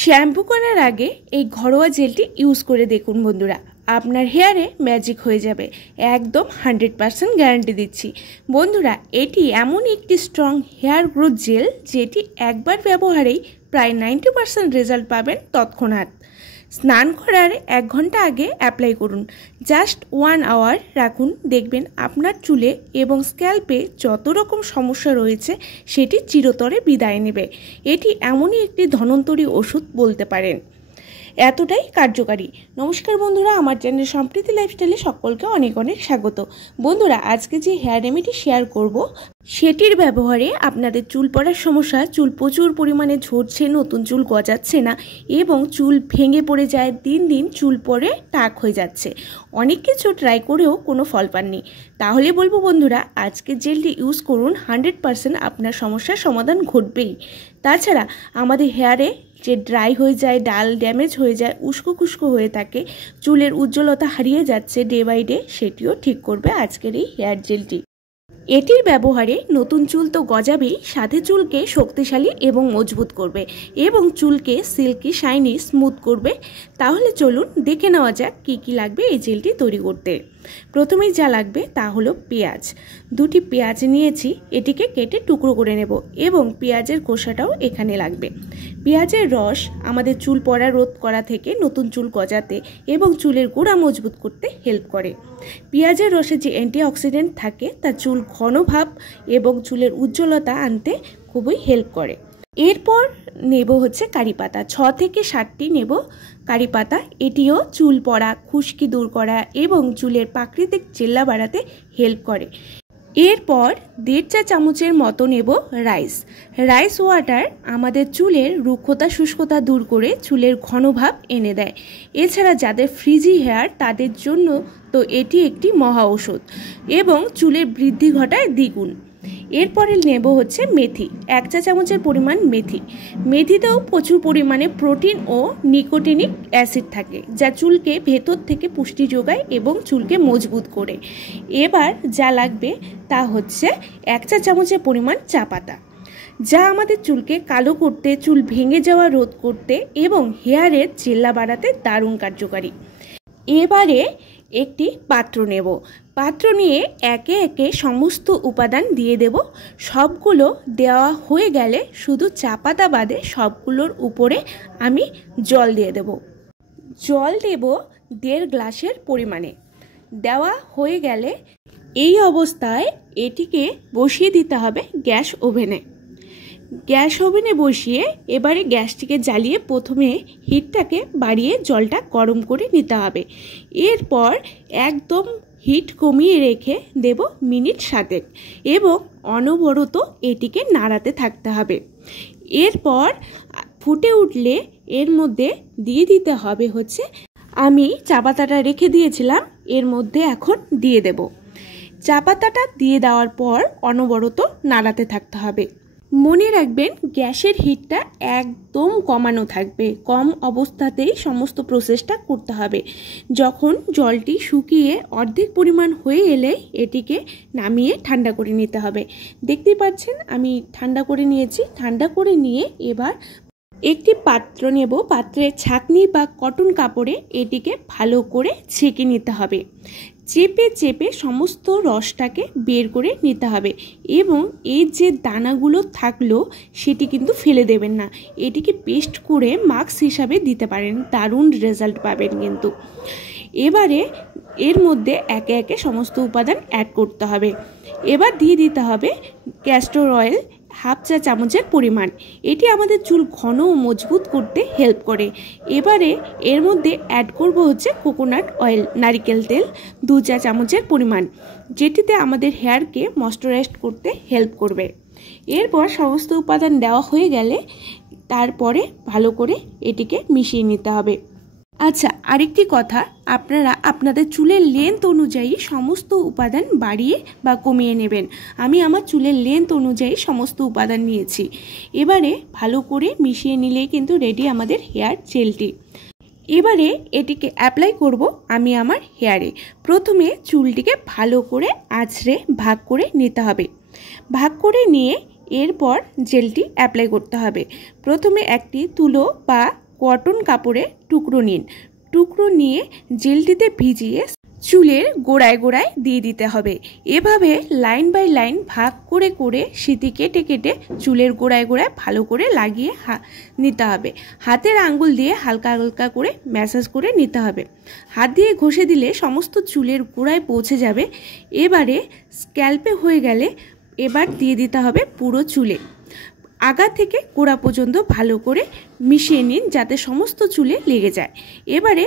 Shampoo করার আগে এই ঘরোয়া জেলটি ইউজ করে দেখুন বন্ধুরা, আপনার হেয়ারে ম্যাজিক হয়ে যাবে। একদম 100% গ্যারান্টি দিচ্ছি বন্ধুরা। এটি এমন একটি স্ট্রং হেয়ার গ্রোথ জেল যেটি একবার ব্যবহারেই প্রায় 90% রেজাল্ট পাবেন তৎক্ষণাৎ। স্নান করার 1 ঘন্টা আগে অ্যাপ্লাই করুন, জাস্ট 1 আওয়ার রাখুন, দেখবেন আপনার চুলে এবং স্ক্যাল্পে যত রকম সমস্যা রয়েছে সেটি চিরতরে বিদায় নেবে। এটি এমনই একটি ধন্বন্তরী ওষুধ বলতে পারেন, এতটাই কার্যকারী। নমস্কার বন্ধুরা, আমার চ্যানেল সম্প্রীতি লাইফস্টাইলে সকলকে অনেক অনেক স্বাগত। বন্ধুরা, আজকে যে হেয়ার রেমেডি শেয়ার করব সেটির ব্যবহারে আপনাদের চুল পড়ার সমস্যা, চুল প্রচুর পরিমাণে ঝরছে, নতুন চুল গজাচ্ছে না এবং চুল ভেঙে পড়ে যায়, দিন দিন চুল পড়ে টাক হয়ে যাচ্ছে, অনেক কিছু ট্রাই করেও কোনো ফল পাননি, তাহলে বলবো বন্ধুরা আজকে জেলটি ইউজ করুন। 100% আপনার সমস্যার সমাধান ঘটবেই। তাছাড়া আমাদের হেয়ারে যে ড্রাই হয়ে যায়, ডাল ড্যামেজ হয়ে যায়, উস্কো খুস্কো হয়ে থাকে, চুলের উজ্জ্বলতা হারিয়ে যাচ্ছে ডে বাই ডে, সেটিও ঠিক করবে আজকের এই হেয়ার জেলটি। এটির ব্যবহারে নতুন চুল তো গজাবেই, সাথে চুলকে শক্তিশালী এবং মজবুত করবে এবং চুলকে সিল্কি শাইনি স্মুথ করবে। তাহলে চলুন দেখে নেওয়া যাক কী কী লাগবে এই জেলটি তৈরি করতে। প্রথমেই যা লাগবে তা হলো পেঁয়াজ। 2টি পেঁয়াজ নিয়েছি, এটিকে কেটে টুকরো করে নেব এবং পেঁয়াজের খোসাটাও এখানে লাগবে। পেঁয়াজের রস আমাদের চুল পড়া রোধ করা থেকে নতুন চুল গজাতে এবং চুলের গোড়া মজবুত করতে হেল্প করে। পেঁয়াজের রসে যে অ্যান্টিঅক্সিডেন্ট থাকে তা চুল ঘন ভাব এবং চুলের উজ্জ্বলতা আনতে খুবই হেল্প করে। এরপর নেব হচ্ছে কারি পাতা, 6 থেকে 7টি নেব কারি পাতা। এটিও চুল পড়া, খুশকি দূর করা এবং চুলের প্রাকৃতিক জেল্লা বাড়াতে হেল্প করে। এরপর 1.5 চা চামচের মতো নেব রাইস ওয়াটার। আমাদের চুলের রুক্ষতা শুষ্কতা দূর করে চুলের ঘনভাব এনে দেয়। এছাড়া যাদের ফ্রিজি হেয়ার তাদের জন্য তো এটি একটি মহা ঔষধ এবং চুলের বৃদ্ধি ঘটায় দ্বিগুণ। এরপরে নেব হচ্ছে মেথি, 1 চা চামচের পরিমাণ মেথি। মেথিতেও প্রচুর পরিমাণে প্রোটিন ও নিকোটিনিক অ্যাসিড থাকে, যা চুলকে ভেতর থেকে পুষ্টি যোগায় এবং চুলকে মজবুত করে। এবার যা লাগবে তা হচ্ছে 1 চা চামচের পরিমাণ চা পাতা, যা আমাদের চুলকে কালো করতে, চুল ভেঙে যাওয়া রোধ করতে এবং হেয়ারের জেল্লা বাড়াতে দারুণ কার্যকারী। এবারে একটি পাত্র নেব, পাত্র নিয়ে একে একে সমস্ত উপাদান দিয়ে দেব। সবগুলো দেওয়া হয়ে গেলে শুধু চা পাতা বাদে সবগুলোর উপরে আমি জল দিয়ে দেব। জল দেব 1.5 গ্লাসের পরিমাণে। দেওয়া হয়ে গেলে এই অবস্থায় এটিকে বসিয়ে দিতে হবে গ্যাস ওভেনে। গ্যাস ওভেনে বসিয়ে এবারে গ্যাসটিকে জ্বালিয়ে প্রথমে হিটটাকে বাড়িয়ে জলটা গরম করে নিতে হবে। এরপর একদম হিট কমিয়ে রেখে দেব মিনিট 7 এবং অনবরত এটিকে নাড়াতে থাকতে হবে। এরপর ফুটে উঠলে এর মধ্যে দিয়ে দিতে হবে হচ্ছে, আমি চা পাতাটা রেখে দিয়েছিলাম, এর মধ্যে এখন দিয়ে দেব। চা পাতাটা দিয়ে দেওয়ার পর অনবরত নাড়াতে থাকতে হবে। মনে রাখবেন গ্যাসের হিটটা একদম কমানো থাকবে, কম অবস্থাতেই সমস্ত প্রসেসটা করতে হবে। যখন জলটি শুকিয়ে অর্ধেক পরিমাণ হয়ে এলে এটিকে নামিয়ে ঠান্ডা করে নিতে হবে। দেখতেই পাচ্ছেন আমি ঠান্ডা করে নিয়েছি। ঠান্ডা করে নিয়ে এবার একটি পাত্র নেব, পাত্রের ছাঁকনি বা কটন কাপড়ে এটিকে ভালো করে ছেঁকে নিতে হবে। চেপে চেপে সমস্ত রসটাকে বের করে নিতে হবে এবং এই যে দানাগুলো থাকলো সেটি কিন্তু ফেলে দেবেন না, এটিকে পেস্ট করে মাস্ক হিসাবে দিতে পারেন, দারুণ রেজাল্ট পাবেন কিন্তু। এবারে এর মধ্যে একে একে সমস্ত উপাদান অ্যাড করতে হবে। এবার দিয়ে দিতে হবে ক্যাস্টর অয়েল 1/2 চা চামচের পরিমাণ। এটি আমাদের চুল ঘন ও মজবুত করতে হেল্প করে। এবারে এর মধ্যে অ্যাড করব হচ্ছে কোকোনাট অয়েল, নারিকেল তেল 2 চা চামচের পরিমাণ, যেটিতে আমাদের হেয়ারকে ময়শ্চারাইজ করতে হেল্প করবে। এরপর সমস্ত উপাদান দেওয়া হয়ে গেলে তারপরে ভালো করে এটিকে মিশিয়ে নিতে হবে। আচ্ছা, আরেকটি কথা, আপনারা আপনাদের চুলের লেন্থ অনুযায়ী সমস্ত উপাদান বাড়িয়ে বা কমিয়ে নেবেন। আমি আমার চুলের লেন্থ অনুযায়ী সমস্ত উপাদান নিয়েছি। এবারে ভালো করে মিশিয়ে নিলেই কিন্তু রেডি আমাদের হেয়ার জেলটি। এবারে এটিকে অ্যাপ্লাই করব আমি আমার হেয়ারে। প্রথমে চুলটিকে ভালো করে আঁচড়ে ভাগ করে নিতে হবে। ভাগ করে নিয়ে এরপর জেলটি অ্যাপ্লাই করতে হবে। প্রথমে একটি তুলো বা কটন কাপড়ে টুকরো নিন। টুকরো নিয়ে জেলটিতে ভিজিয়ে চুলের গোড়ায় গোড়ায় দিয়ে দিতে হবে। এভাবে লাইন বাই লাইন ভাগ করে করে সিঁথি কেটে কেটে চুলের গোড়ায় গোড়ায় ভালো করে লাগিয়ে নিতে হবে। হাতের আঙ্গুল দিয়ে হালকা হালকা করে ম্যাসাজ করে নিতে হবে। হাত দিয়ে ঘষে দিলে সমস্ত চুলের গোড়ায় পৌঁছে যাবে। এবারে স্ক্যাল্পে হয়ে গেলে এবার দিয়ে দিতে হবে পুরো চুলে। আগা থেকে গোড়া পর্যন্ত ভালো করে মিশিয়ে নিন যাতে সমস্ত চুলে লেগে যায়। এবারে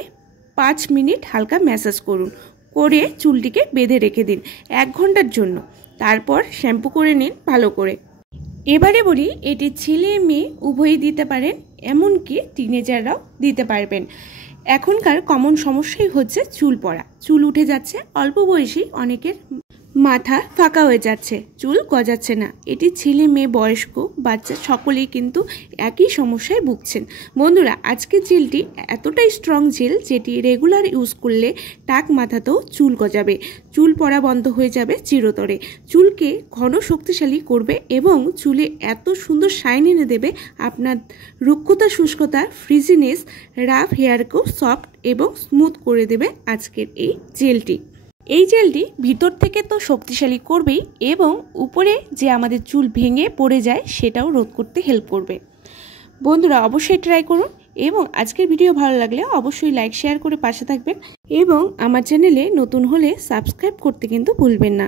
5 মিনিট হালকা ম্যাসাজ করুন, করে চুলটিকে বেঁধে রেখে দিন 1 ঘন্টার জন্য। তারপর শ্যাম্পু করে নিন ভালো করে। এবারে বলি, এটি ছেলে মেয়ে উভয়ই দিতে পারেন, এমনকি টিনেজাররাও দিতে পারবেন। এখনকার কমন সমস্যাই হচ্ছে চুল পড়া। চুল উঠে যাচ্ছে, অল্প বয়সী অনেকের মাথা ফাঁকা হয়ে যাচ্ছে, চুল গজাচ্ছে না। এটি ছেলে মেয়ে বয়স্ক বাচ্চা সকলেই কিন্তু একই সমস্যায় ভুগছেন। বন্ধুরা, আজকের জেলটি এতটাই স্ট্রং জেল যেটি রেগুলার ইউজ করলে টাক মাথাতেও চুল গজাবে, চুল পড়া বন্ধ হয়ে যাবে চিরতরে, চুলকে ঘন শক্তিশালী করবে এবং চুলে এত সুন্দর শাইন এনে দেবে, আপনার রুক্ষতা শুষ্কতা ফ্রিজিনেস রাফ হেয়ারকেও সফট এবং স্মুথ করে দেবে আজকের এই জেলটি। এই জেলটি ভিতর থেকে তো শক্তিশালী করবেই এবং উপরে যে আমাদের চুল ভেঙে পড়ে যায় সেটাও রোধ করতে হেল্প করবে। বন্ধুরা, অবশ্যই ট্রাই করুন এবং আজকের ভিডিও ভালো লাগলে অবশ্যই লাইক শেয়ার করে পাশে থাকবেন এবং আমার চ্যানেলে নতুন হলে সাবস্ক্রাইব করতে কিন্তু ভুলবেন না।